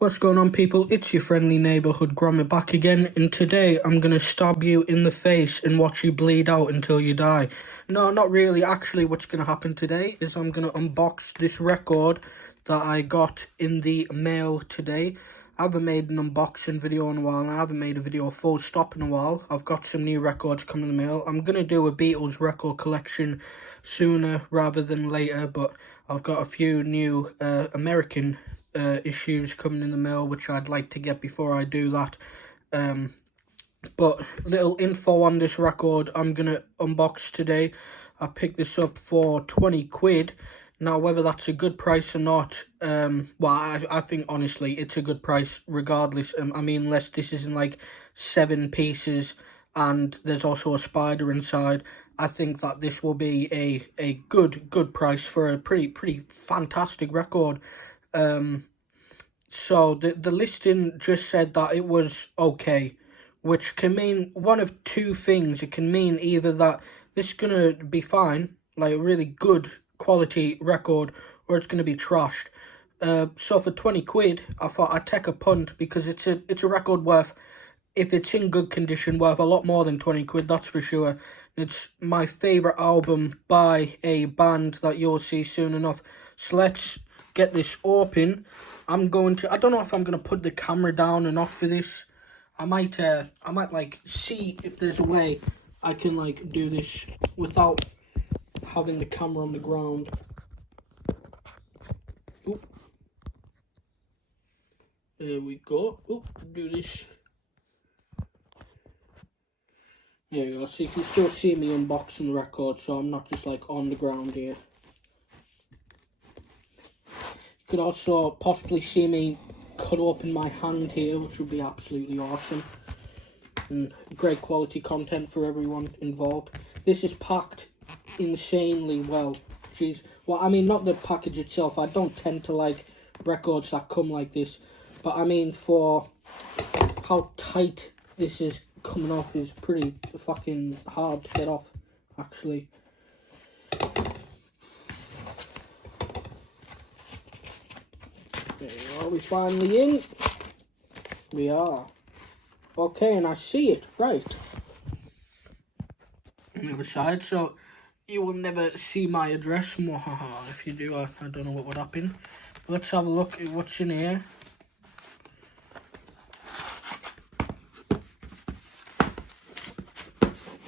What's going on, people? It's your friendly neighborhood Grommet back again, and today I'm going to stab you in the face and watch you bleed out until you die. No, not really. Actually, what's going to happen today is I'm going to unbox this record that I got in the mail today. I haven't made an unboxing video in a while, and I haven't made a video full stop in a while. I've got some new records coming in the mail. I'm going to do a Beatles record collection sooner rather than later, but I've got a few new American issues coming in the mail which I'd like to get before I do that. But little info on this record I'm gonna unbox today. I picked this up for 20 quid. Now, whether that's a good price or not, I think honestly it's a good price regardless. I mean, unless this is in like 7 pieces and there's also a spider inside, I think that this will be a good price for a pretty fantastic record. So the listing just said that it was okay, which can mean one of two things. It can mean either that this is gonna be fine, like a really good quality record, or it's gonna be trashed. So for 20 quid, I thought I'd take a punt because it's a record worth, if it's in good condition, worth a lot more than 20 quid, that's for sure. It's my favourite album by a band that you'll see soon enough. So let's get this open. I don't know if I'm going to put the camera down or not for this. I might like see if there's a way I can like do this without having the camera on the ground. Oop. There we go. Oop, do this. There you go, so you can still see me unboxing the record, so I'm not just like on the ground here. You could also possibly see me cut open my hand here, which would be absolutely awesome. And great quality content for everyone involved. This is packed insanely well. Jeez. Well, I mean, not the package itself. I don't tend to like records that come like this. But I mean, for how tight this is coming off is pretty fucking hard to get off, actually. There we are, we finally in. We are. Okay, and I see it, right. On the other side, so you will never see my address. If you do, I don't know what would happen. Let's have a look at what's in here.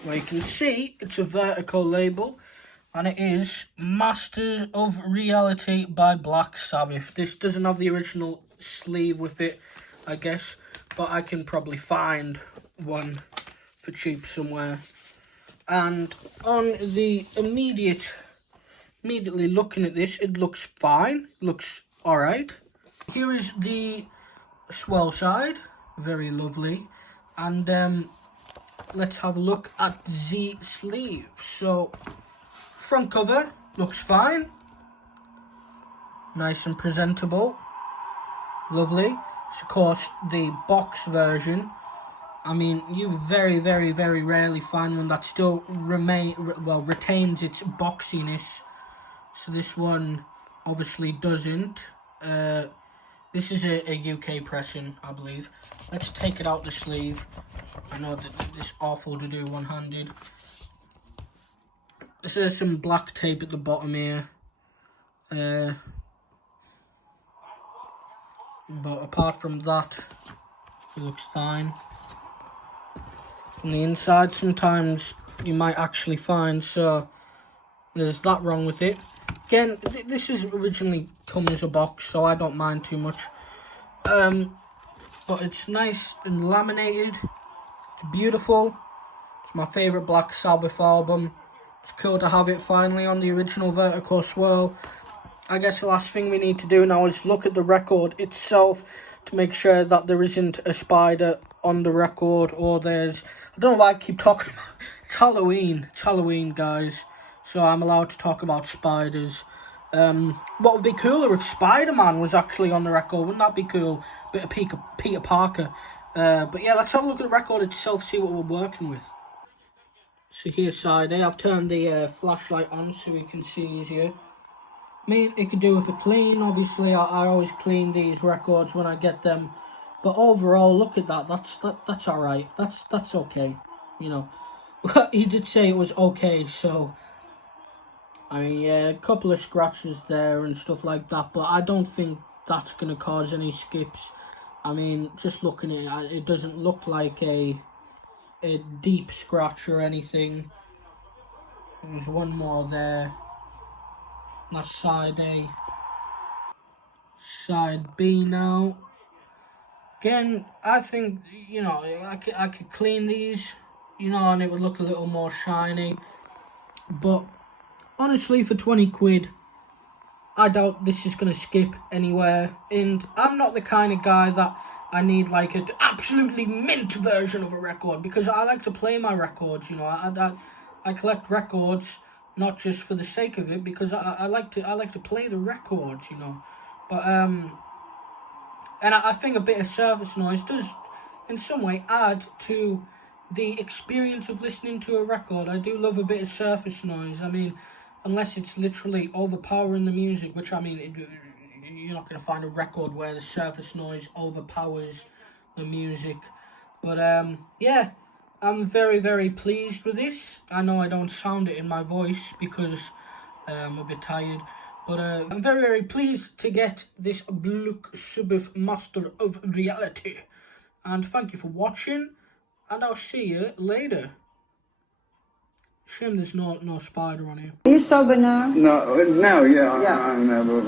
Well, you can see it's a vertical label, and it is Masters of Reality by Black Sabbath. This doesn't have the original sleeve with it, I guess, but I can probably find one for cheap somewhere. And on the immediately looking at this, it looks fine, it looks alright. Here is the swirl side, very lovely, and let's have a look at the sleeve. So, front cover looks fine. Nice and presentable. Lovely. It's of course the box version. I mean, you very rarely find one that still retains its boxiness. So this one obviously doesn't. This is a UK pressing, I believe. Let's take it out the sleeve. I know that this is awful to do one-handed. There's some black tape at the bottom here. But apart from that, it looks fine. On the inside, sometimes you might actually find, so there's that wrong with it. Again, this is originally come as a box, so I don't mind too much. But it's nice and laminated. It's beautiful. It's my favourite Black Sabbath album. It's cool to have it finally on the original Vertigo Swirl. I guess the last thing we need to do now is look at the record itself to make sure that there isn't a spider on the record, or there's... I don't know why I keep talking about... It's Halloween. It's Halloween, guys. So I'm allowed to talk about spiders. What would be cooler if Spider-Man was actually on the record? Wouldn't that be cool? Bit of Peter Parker. But yeah, let's have a look at the record itself, see what we're working with. So here's side A. I've turned the flashlight on so we can see easier. I mean, it could do with a clean. Obviously, I always clean these records when I get them. But overall, look at that. That's all right. That's okay. You know, he did say it was okay. So, I mean, yeah, a couple of scratches there and stuff like that. But I don't think that's gonna cause any skips. I mean, just looking at it, it doesn't look like a deep scratch or anything. There's one more there. That's side A. Side B now. Again, I think, you know, I could clean these, you know, and it would look a little more shiny. But honestly, for 20 quid, I doubt this is going to skip anywhere. And I'm not the kind of guy that I need like an absolutely mint version of a record, because I like to play my records, you know. I collect records not just for the sake of it, because I like to play the records, you know. But and I think a bit of surface noise does in some way add to the experience of listening to a record. I do love a bit of surface noise. I mean, unless it's literally overpowering the music, which I mean, you're not going to find a record where the surface noise overpowers the music. But yeah, I'm very, very pleased with this. I know I don't sound it in my voice because I'm a bit tired. But I'm very, very pleased to get this Black Sabbath Master of Reality. And thank you for watching, and I'll see you later. Shame there's no spider on here. Are you sober now? No, now, yeah. I'm never.